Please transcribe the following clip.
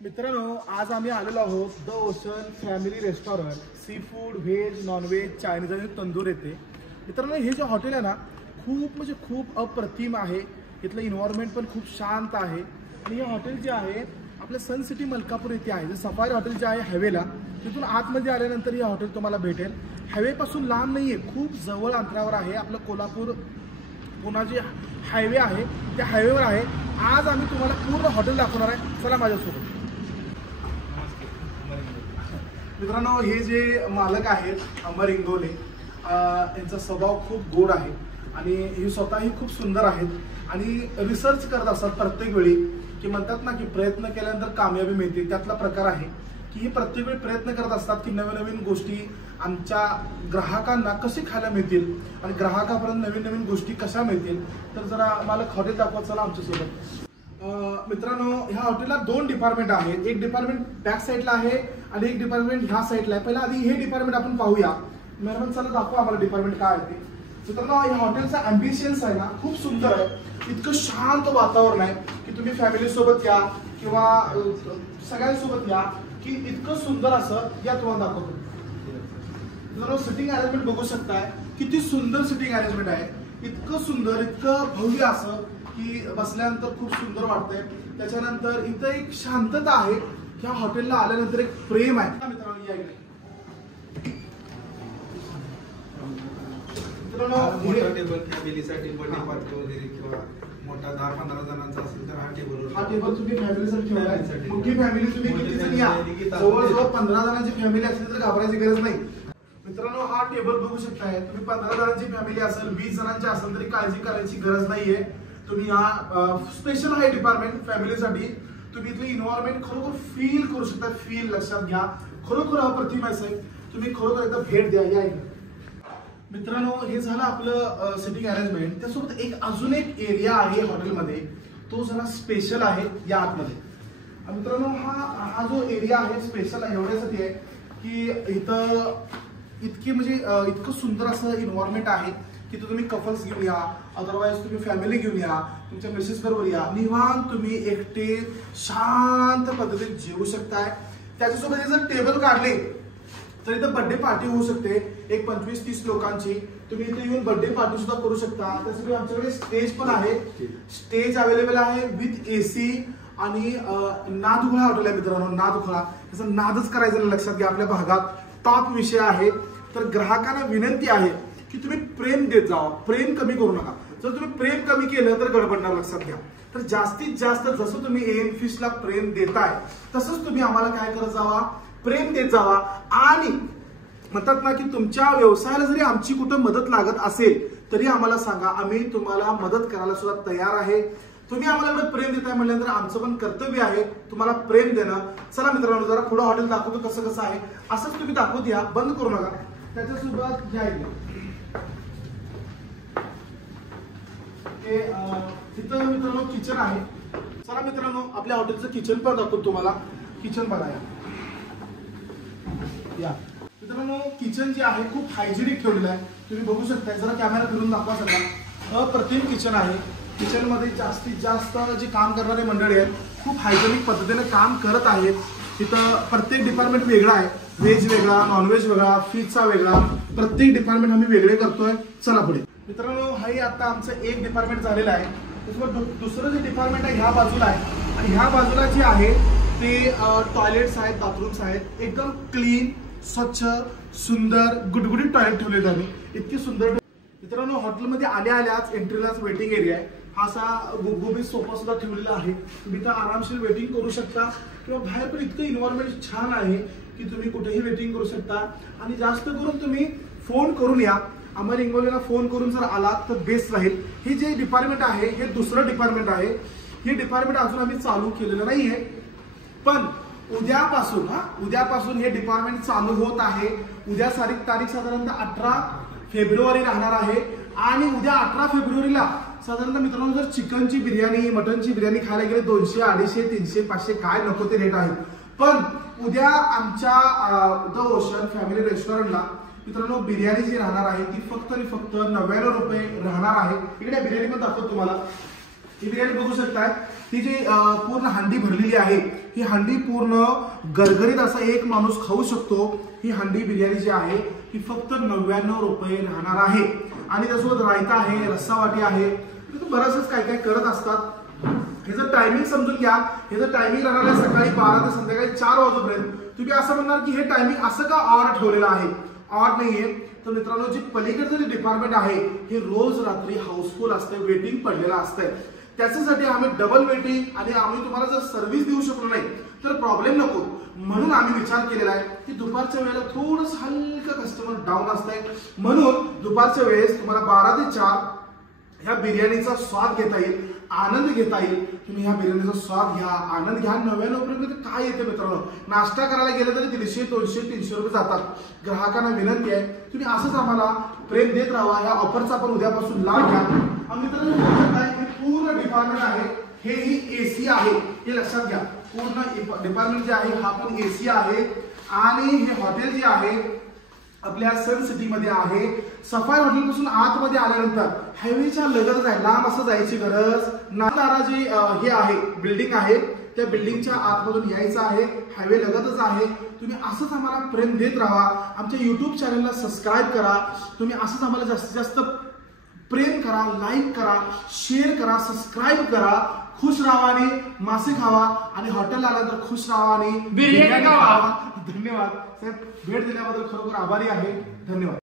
मित्रांनो, आज आम्ही आलेलो आहोत the ocean family restaurant, seafood, veg, non veg, Chinese आणि तंदूर येते. मित्रांनो, हे जे हॉटेल आहे ना, खूप अप्रतिम आहे. इथलं एन्व्हायरमेंट पण खूप शांत आहे. आणि हे हॉटेल जे आहे आपल्या सन सिटी मलकापूर येथे आहे. जे सफारी हॉटेल जे आहे हायवेला, तिथून आतमध्ये आल्यानंतर हे हॉटेल तुम्हाला भेटेल. हायवेपासून लांब नाही आहे, खूप जवळ अंतरावर आहे. आपलं कोल्हापूर पुणे जे हायवे आहे त्या हायवेवर आहे. आज आम्ही तुम्हाला पूर्ण हॉटेल दाखवणार आहे. चला माझ्यासोबत. मित्रांनो, हे जे मालक आहेत अमर इंगोले, यांचा स्वभाव खूप गोड आहे आणि हे स्वतःही खूप सुंदर आहेत आणि रिसर्च करत असतात प्रत्येक वेळी. की म्हणतात ना की प्रयत्न केल्यानंतर कामयाबी मिळते, त्यातला प्रकार आहे की हे प्रत्येक वेळी प्रयत्न करत असतात की नवीन नवीन गोष्टी आमच्या ग्राहकांना कशी खायला मिळतील आणि ग्राहकापर्यंत नवीन नवीन गोष्टी कशा मिळतील. तर जरा मालक हॉटेल दाखवत चला आमच्यासोबत. मित्रांनो, ह्या हॉटेलला 2 डिपार्टमेंट आहेत. एक डिपार्टमेंट बॅक साईडला आहे आणि एक डिपार्टमेंट ह्या साईडला आहे. पहिला आधी हे डिपार्टमेंट आपण पाहूया. मेहरबान चला दाखवा आम्हाला डिपार्टमेंट काय आहे ते. मित्रांनो, या हॉटेलचा अँबिशन्स आहे ना खूप सुंदर आहे. इतकं शांत वातावरण आहे की तुम्ही फॅमिली सोबत या किंवा सगळ्यांसोबत या की इतकं सुंदर असं या तुम्हाला दाखवतो. मित्रांनो, सिटिंग अरेंजमेंट बघू शकताय, किती सुंदर सिटिंग अरेंजमेंट आहे. इतकं सुंदर, इतकं भव्य असं की बसल्यानंतर खूप सुंदर वाटतंय. त्याच्यानंतर इथं एक शांतता आहे. ह्या हॉटेलला आल्यानंतर एक प्रेम आहे. मित्रांनो, या इकडे. मोठा टेबल फॅमिलीसाठी बर्थडे पार्टी वगैरे किंवा मोठा 10-15 जणांचा असेल तर हा टेबल तुम्ही फॅमिलीसाठी ठेवलाय. मोठी फॅमिली तुम्ही किती जण या, जवळजवळ 15 जणांची फॅमिली असली तर घाबरायची गरज नाही. मित्रांनो, हा टेबल बघू शकताय. तुम्ही 15 जणांची फॅमिली असेल, 20 जणांची असेल तरी काळजी करायची गरज नाहीये. तुम्ही हा स्पेशल आहे डिपार्टमेंट फॅमिलीसाठी. तुम्ही इथलं एन्व्हायरमेंट खरोखर फील करू शकता. फील लक्षात घ्या, खरोखर अप्रतिम आहे साहेब. तुम्ही खरोखर एकदा भेट द्या या इकडे. मित्रांनो, हे झालं आपलं सिटिंग अरेंजमेंट. त्यासोबत अजून एक एरिया आहे हॉटेलमध्ये, तो जरा स्पेशल आहे या आतमध्ये. मित्रांनो, हा जो एरिया आहे स्पेशल आहे एवढ्यासाठी आहे की इथं इतकं सुंदर असं एन्व्हायरमेंट आहे की तुम्ही कपल्स घेऊन या, अदरवाईज तुम्ही फॅमिली घेऊन या, तुमच्या मिसेस बरोबर या, निवांत तुम्ही एकटे शांत पद्धतीने जेवू शकताय. त्याच्यासोबत जर टेबल काढले तर इथं बर्थडे पार्टी होऊ शकते. एक 25-30 लोकांची तुम्ही इथे येऊन बर्थडे पार्टी सुद्धा करू शकता. त्यासाठी आमच्याकडे स्टेज पण आहे. स्टेज अवेलेबल आहे विथ AC आणि नादखोळा हॉटेल आहे. मित्रांनो, नादखोळा त्याचा नादच करायचं लक्षात घ्या. आपल्या भागात टॉप विषय आहे. तर ग्राहकांना विनंती आहे की तुम्ही प्रेम देत जावा, प्रेम कमी करू नका. जर तुम्ही प्रेम कमी केलं तर गडबडणार, लक्षात घ्या. तर जास्तीत जास्त जसं तुम्ही AM फिशला प्रेम देताय तसंच तुम्ही आम्हाला काय करत जावा, प्रेम देत जावा. आणि म्हणतात ना की तुमच्या व्यवसायाला जरी आमची कुठं मदत लागत असेल तरी आम्हाला सांगा, आम्ही तुम्हाला मदत करायला सुद्धा तयार आहे. तुम्ही आम्हाला एवढं प्रेम देताय म्हटल्यानंतर आमचं पण कर्तव्य आहे तुम्हाला प्रेम देणं. चला मित्रांनो, जरा पुढं हॉटेल दाखवतो कसं कसं आहे. असंच तुम्ही दाखवत या, बंद करू नका. त्याच्यासोबत घ्या इथं मित्रांनो किचन आहे. चला मित्रांनो, आपल्या हॉटेलचं किचन पण दाखवतो तुम्हाला. किचन बघा या. मित्रांनो, किचन जे आहे खूप हायजेनिक ठेवलेलं आहे. तुम्ही बघू शकता. जरा कॅमेरा फिरून दाखवा सगळा. अप्रतिम किचन आहे. किचन मध्ये जास्तीत जास्त जे काम करणारे मंडळी आहेत खूप हायजेनिक पद्धतीने काम करत आहेत. तिथं प्रत्येक डिपार्टमेंट वेगळा आहे. व्हेज वेगळा, नॉनव्हेज वेगळा, फिशचा वेगळा. प्रत्येक डिपार्टमेंट आम्ही वेगळे करतोय. चला पुढे. मित्रांनो, हाही आता आमचं एक डिपार्टमेंट झालेलं आहे. त्याच्यामुळे दुसरं जे डिपार्टमेंट आहे ह्या बाजूला आहे आणि ह्या बाजूला जे आहे ते टॉयलेट्स आहेत, बाथरूम्स आहेत. एकदम क्लीन, स्वच्छ, सुंदर, गुडगुडीत टॉयलेट ठेवलेत आम्ही. इतकी सुंदर. मित्रांनो, हॉटेलमध्ये आल्याच एंट्रीलाच वेटिंग एरिया आहे. हा असा गुबगुबीत सोफा सुद्धा ठेवलेला आहे. तुम्ही तर आरामशीर वेटिंग करू शकता किंवा बाहेर पण इतकं एन्व्हायरमेंट छान आहे की तुम्ही कुठेही वेटिंग करू शकता. आणि जास्त करून तुम्ही फोन करून या. अमर इंगोलेला फोन करून जर आलात तर बेस्ट राहील. हे जे डिपार्टमेंट आहे हे दुसरं डिपार्टमेंट आहे. हे डिपार्टमेंट अजून आम्ही चालू केलेलं नाहीये, पण उद्यापासून हे डिपार्टमेंट चालू होत आहे. उद्या तारीख साधारणतः 18 फेब्रुवारी राहणार आहे. आणि उद्या 18 फेब्रुवारीला साधारणतः मित्रांनो जर चिकनची बिर्याणी, मटनची बिर्याणी खायला गेले 200, 250, 300, 500 काय नको ते रेट आहेत. पण उद्या आमच्या द ओशन फॅमिली रेस्टॉरंटला मित्रांनो बिर्याणी जी राहणार आहे ती फक्त आणि फक्त 99 रुपये राहणार आहे. इकडे बिर्याणी पण दाखवतो तुम्हाला. ही बिर्याणी बघू शकताय. ती जी पूर्ण हांडी भरलेली आहे, ही हांडी पूर्ण गरगरीत असा एक माणूस खाऊ शकतो। ही हांडी बिर्याणी जी आहे ही फक्त 99 रुपये राहणार आहे आणि त्यासोबत रायता आहे, रस्सावाटी आहे, बरंच काय काय करत असतात। ह्याचं टायमिंग समजून घ्या, ह्याचं टायमिंग राहणार आहे सकाळी 12 ते संध्याकाळी 4 वाजेपर्यंत। तुम्ही असं म्हणणार की हे टायमिंग असं का ऑड ठेवलेलं आहे? ऑड नाहीये तर मित्रांनो, जी पलीकडचं जे डिपार्टमेंट आहे हे रोज रात्री हाऊसफुल असते, वेटिंग पडलेलं असतंय। त्याच्यासाठी आम्ही डबल वेटिंग आणि आम्ही तुम्हाला जर सर्व्हिस देऊ शकलो नाही तर प्रॉब्लेम नको, म्हणून आम्ही विचार केलेला आहे की दुपारच्या वेळेला थोडंसं हलकं कस्टमर डाऊन असतंय, म्हणून दुपारच्या वेळेस तुम्हाला 12 ते 4 ह्या बिर्याणीचा स्वाद घेता येईल, आनंद घेता येईल। तुम्ही ह्या बिर्याणीचा स्वाद घ्या, आनंद घ्या। 99 रुपये काय येते मित्रांनो, नाश्ता करायला गेलं तरी 150, 200, 300 रुपये जातात। ग्राहकांना विनंती आहे तुम्ही असंच आम्हाला प्रेम देत राहा। या ऑफरचा आपण उद्यापासून लाभ घ्या। मित्रांनो, हे पूर्ण डिपार्टमेंट आहे, हे ही एसी आहे, हे लक्षात घ्या। पूर्ण डिपार्टमेंट जे आहे हा पण एसी आहे आणि हे हॉटेल जे आहे आपल्या सन सिटी मध्ये आहे। सफारी हॉटेल पासून आतमध्ये आल्यानंतर हायवेच्या लगतच आहे, लांब असं जायची गरज नाही। जी हे आहे बिल्डिंग आहे, त्या बिल्डिंगच्या आतमधून यायचं आहे, हायवे लगतच आहे। तुम्ही असंच आम्हाला प्रेम देत राहा, आमच्या युट्यूब चॅनलला सबस्क्राईब करा। तुम्ही असंच आम्हाला जास्तीत जास्त प्रेम करा, लाईक करा, शेअर करा, सबस्क्राईब करा। खुश राहा आणि मासे खावा आणि हॉटेलला आल्यानंतर खुश राहा आणि बिर्याणी खावा। धन्यवाद साहेब, भेट दिल्याबद्दल खरोखर आभारी आहे। धन्यवाद।